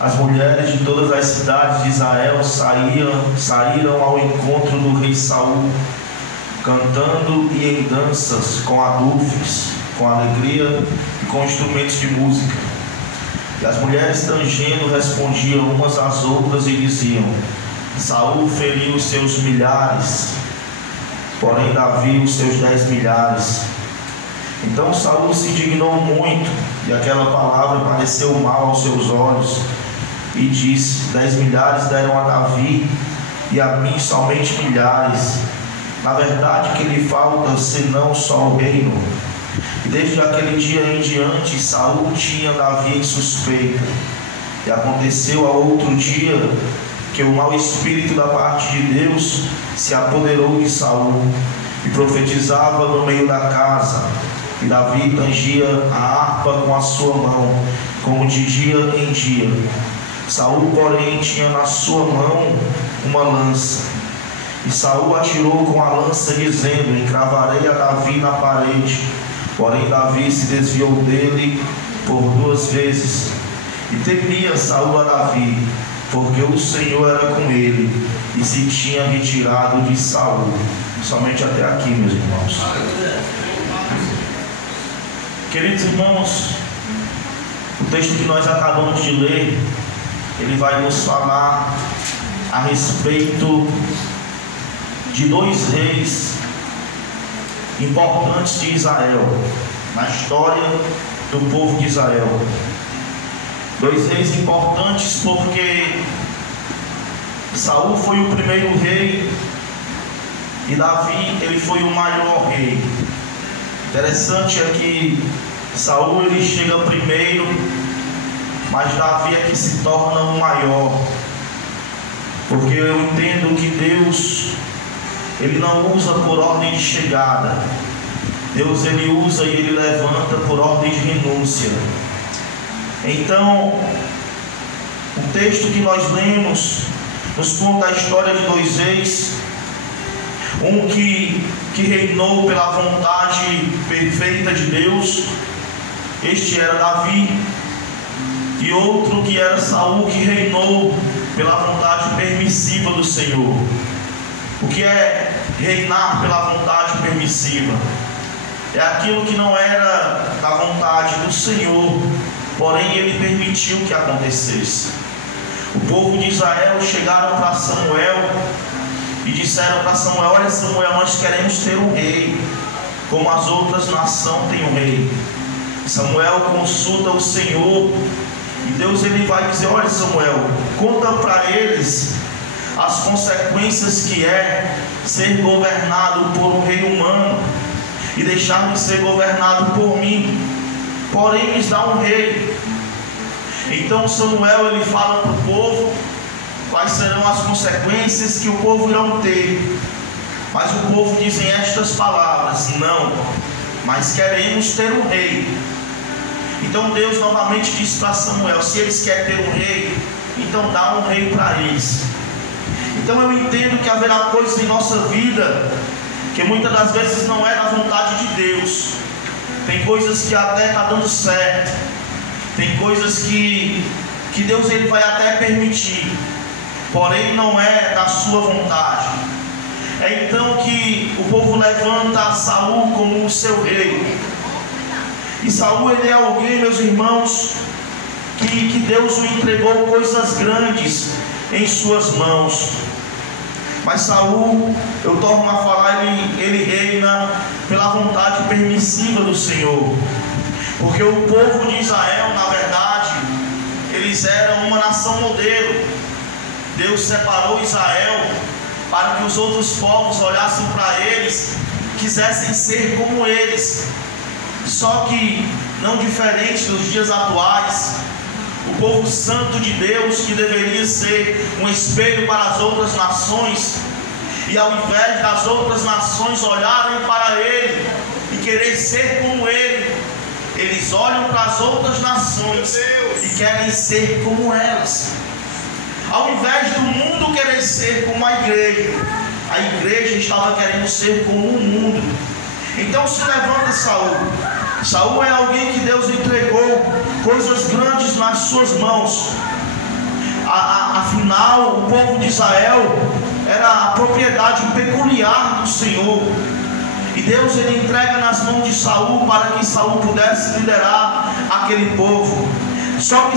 As mulheres de todas as cidades de Israel saíram ao encontro do rei Saul, cantando e em danças, com adufes, com alegria e com instrumentos de música. E as mulheres tangendo respondiam umas às outras e diziam: Saul feriu os seus milhares, porém Davi os seus 10 milhares. Então Saul se indignou muito, e aquela palavra pareceu mal aos seus olhos, e disse: 10 milhares deram a Davi, e a mim somente milhares. Na verdade, que lhe falta senão só o reino. E desde aquele dia em diante, Saul tinha Davi em suspeita. E aconteceu ao outro dia que o mau espírito da parte de Deus se apoderou de Saul, e profetizava no meio da casa. E Davi tangia a harpa com a sua mão, como de dia em dia. Saul, porém, tinha na sua mão uma lança. E Saul atirou com a lança, dizendo: encravarei a Davi na parede. Porém Davi se desviou dele por 2 vezes. E temia Saul a Davi, porque o Senhor era com ele, e se tinha retirado de Saul. Somente até aqui, meus irmãos. Queridos irmãos, o texto que nós acabamos de ler, ele vai nos falar a respeito de 2 reis importantes de Israel, na história do povo de Israel. 2 reis importantes porque Saul foi o primeiro rei e Davi ele foi o maior rei. Interessante é que Saul ele chega primeiro, mas Davi é que se torna o maior, porque eu entendo que Deus ele não usa por ordem de chegada. Deus ele usa e ele levanta por ordem de renúncia. Então, o texto que nós lemos nos conta a história de 2 reis, um que reinou pela vontade perfeita de Deus, este era Davi, e outro que era Saul, que reinou pela vontade permissiva do Senhor. O que é reinar pela vontade permissiva? É aquilo que não era da vontade do Senhor, porém ele permitiu que acontecesse. O povo de Israel chegaram para Samuel e disseram para Samuel: olha Samuel, nós queremos ter um rei, como as outras nações têm um rei. Samuel consulta o Senhor, e Deus ele vai dizer: olha Samuel, conta para eles as consequências que é ser governado por um rei humano e deixar de ser governado por mim, porém lhes dá um rei. Então Samuel ele fala para o povo quais serão as consequências que o povo irão ter, mas o povo dizem estas palavras: não, mas queremos ter um rei. Então Deus novamente diz para Samuel: se eles querem ter um rei, então dá um rei para eles. Então eu entendo que haverá coisas em nossa vida que muitas das vezes não é da vontade de Deus. Tem coisas que até está dando certo, tem coisas que Deus ele vai até permitir, porém não é da sua vontade. É então que o povo levanta Saul como o seu rei. E Saul ele é alguém, meus irmãos, que Deus o entregou coisas grandes em suas mãos. Mas Saul, eu torno a falar, ele reina pela vontade permissiva do Senhor. Porque o povo de Israel, na verdade, eles eram uma nação modelo. Deus separou Israel para que os outros povos olhassem para eles, quisessem ser como eles. Só que, não diferente dos dias atuais, o povo santo de Deus, que deveria ser um espelho para as outras nações, e ao invés das outras nações olharem para ele e querer ser como ele, eles olham para as outras nações e querem ser como elas. Ao invés do mundo querer ser como a igreja estava querendo ser como o mundo. Então se levanta Saul, Saul é alguém que Deus entregou coisas grandes nas suas mãos. Afinal, o povo de Israel era a propriedade peculiar do Senhor. E Deus ele entrega nas mãos de Saul para que Saul pudesse liderar aquele povo. Só que